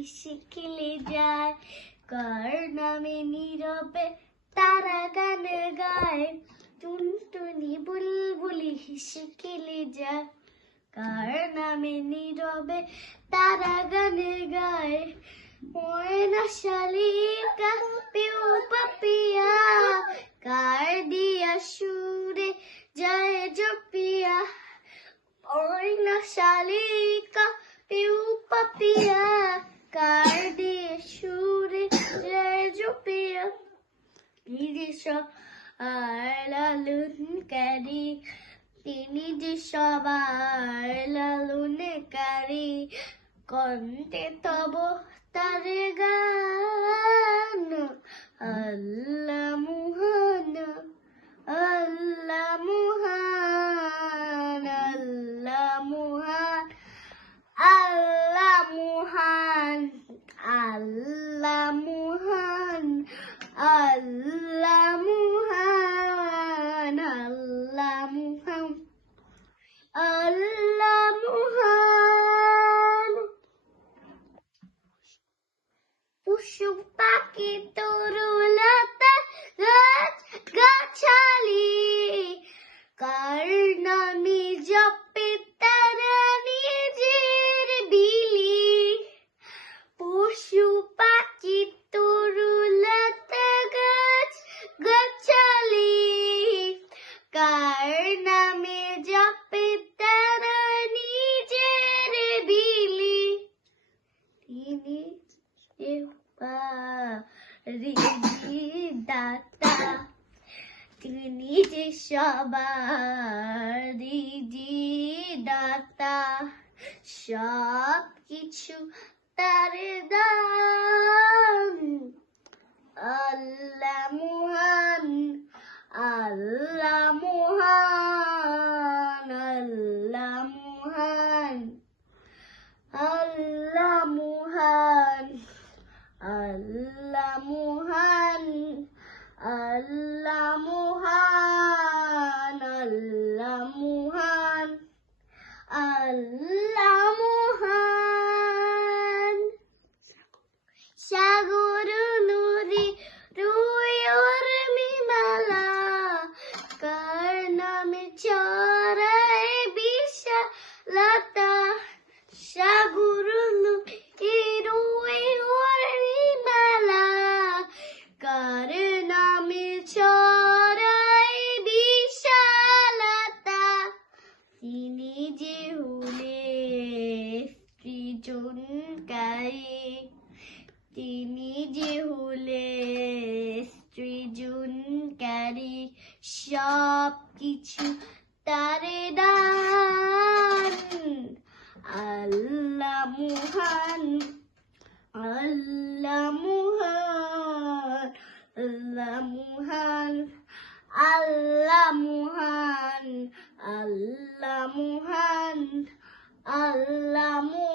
হেসে খেলে যায়। কার নামে নীরবে তারা গান গায়। টুনটুনি বুলবুলি হেসে খেলে যায়। কার নামে নীরবে তারা গান গায়। ময়না শালিকা, পিউ পাপিয়া, কার দিয়া সুরে যায় জপিয়া। ময়না শালিকা, Piu Papiya Cardi, Shuri, Jupia, Idisha, Arla Lun Kari, Tini Disha, Arla Lun Kari, Conte Tobo, Tari. দাতা তিনি যে সবার দাতা সব কিছু তার দান। Well, সৃজনকারী। তিনি যে হলে সৃজনকারী। সব কিছু তার দান। আল্লাহ মুহান আল্লাহ মুহান আল্লাহ মুহান আল্লাহ মুহান। Alamu